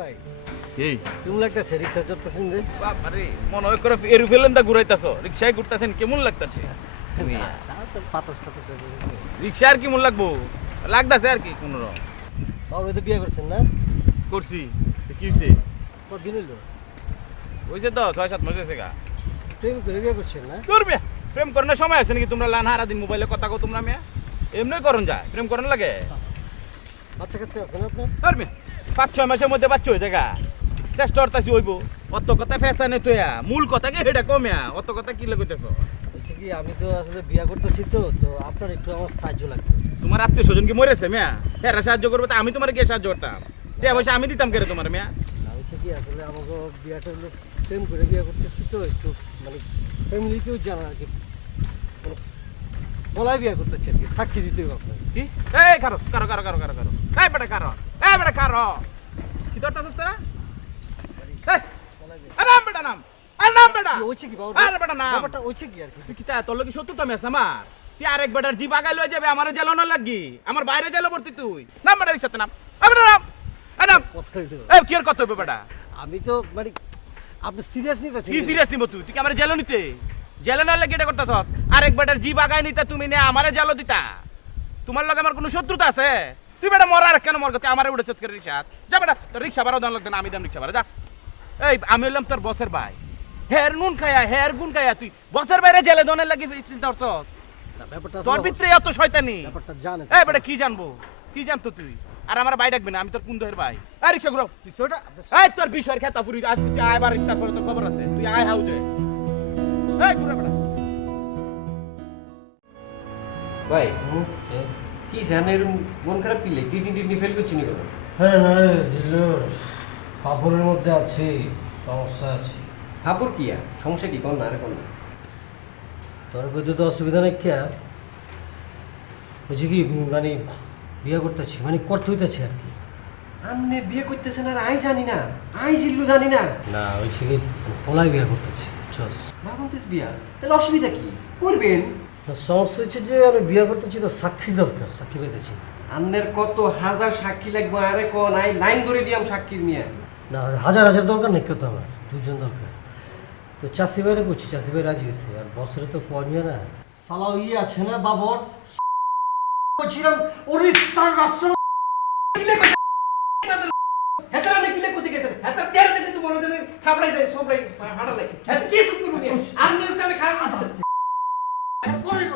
ভাই। কি কেমন লাগতেছে? রিক্সা চলতেছেন যে? বাবারে মনে হয় করে এরু ফেলেন দা ঘুরাইতাছ। রিক্সায় ঘুরতাছেন কেমন লাগতাছে? পাতাস টাতাস রিক্সা আর কেমন লাগবো? লাগতাছে আর কি কোন রকম। বাবু তো বিয়ে করছেন না? করছি। তো কি হইছে? কতদিন হইল? হইছে তো ছয় সাত মাস হয়েছে গা। প্রেম করে বিয়ে করছেন না? মিয়া প্রেম সময় আছে নাকি তোমরা লান হারা দিন মোবাইলে কথা কো তোমরা মিয়া? এমনি করন যায় প্রেম করানো লাগে? বাচ্চা কাচ্চা আছে না আপনার? তোর মিয়া পাঁচ ছয় মাসের মধ্যে বাচ্চা হয়ে জায়গা চেষ্টা করতাছি হইব। অত কথা তো মূল কথা কি কমিয়া অত কথা কি লাগতেছ বলছি কি আমি তো আসলে বিয়ে করতেছি তো তো আপনার একটু আমার সাহায্য লাগবে। তোমার আত্মীয় স্বজন কি মরেছে মিয়া? হ্যাঁ সাহায্য করবে তা আমি তোমার কে সাহায্য করতাম। পয়সা আমি দিতাম কেরে তোমার মিয়া? হচ্ছে কি আসলে আমাকে বিয়েটা প্রেম করে বিয়ে করতেছি তো একটু মানে জানা আর কি। বলাই বিয়ে করতেছি আর কি সাক্ষী দিতে হবে কি? এই কারও কারও কারও কারও কারও কারও। এই বেটা কারও এই বেটা কারও। কি তোরা? বলাই বিয়ে আরে নাম বেটা নাম। আরে নাম বেটা। কি হয়েছে কি বাবু আরে বেটা নাম। ব্যাপারটা হয়েছে কি আর কি? তুই কি তা তোর লোক সত্য তো মেস আমার? তুই আরেক বেটার জি বাগাই লয়ে যাবে আমার জেলো না লাগি। আমার বাইরে জেলো ভর্তি তুই। নাম বেটা রিক্সাতে নাম। বেটা নাম। নাম। এই কি আর কত হবে বেটা? আমি তো মানে আপনি সিরিয়াস নিতে কি সিরিয়াস নিব তুই? তুই কি আমার জেলো নিতে? জেলো না লাগে এটা করতেছস? আরেক বেটার জি বাগাই নিতে তুমি নে আমারে জেলো দিতা। তোমার লগে আমার কোনো শত্রুতা আছে? তুই বেটা মরার কেন মর গতি আমারে উড়ে চেষ্টা করে রিক্সা যা বেটা তোর রিক্সা ভাড়া দাম লাগবে না আমি দাম রিক্সা ভাড়া যা। এই আমি হলাম তোর বসের ভাই। হের নুন খায়া হের গুন খায়া তুই বসের বাইরে জেলে দনের লাগি চিন্তা করছস? তোর ভিতরে এত শয়তানি। এই বেটা কি জানব? কি জানতো তুই? আর আমার ভাই ডাকবি না আমি তোর কুন্দহের ভাই। এই রিক্সা ঘুরাও। বিষয়টা এই তোর বিষয়ের খেতা ফুরি আজ তুই আয় বার তারপরে তোর খবর আছে। তুই আয় হাউজে। এই ঘুরে বেটা। ভাই কি জানে এরকম মন খারাপ পিলে কিডনি টিডনি ফেল করছি নি কোনো হ্যাঁ না জিল্লুর মধ্যে আছি সমস্যা আছে। ভাবর কি আর? সমস্যা কি? কোন না আরে কোন না। তোর বুঝতে তো অসুবিধা নেই কে বলছি কি মানে বিয়ে করতেছি মানে করতে হইতেছে আর কি। আমনে বিয়ে করতেছেন আর আই জানি না। আই জিল্লু জানি না। না হয়েছে কি পলাই বিয়ে করতেছি চস। ভাবন্তিস বিয়া? তাহলে অসুবিধা কি? করবেন? সমস্যা হচ্ছে যে আমি বিয়ে করতেছি তো সাক্ষী দরকার সাক্ষী পেতেছি আন্নের কত হাজার সাক্ষী লাগবো আরে কোন আই লাইন ধরে দিয়াম সাক্ষীর মিয়া। না হাজার হাজার দরকার নেই কেউ তো আমার দুজন দরকার। তো চাষি বাইরে করছি চাষি বাইরে রাজি হয়েছে আর বছরে তো পড়বে না? সালাও ইয়ে আছে না বাবর? বলছিলাম ওড়িশার রাষ্ট্র হেতার আনে কিলে কোতে গেছেন হেতার চেহারা দেখলে তো মনে I'm playing.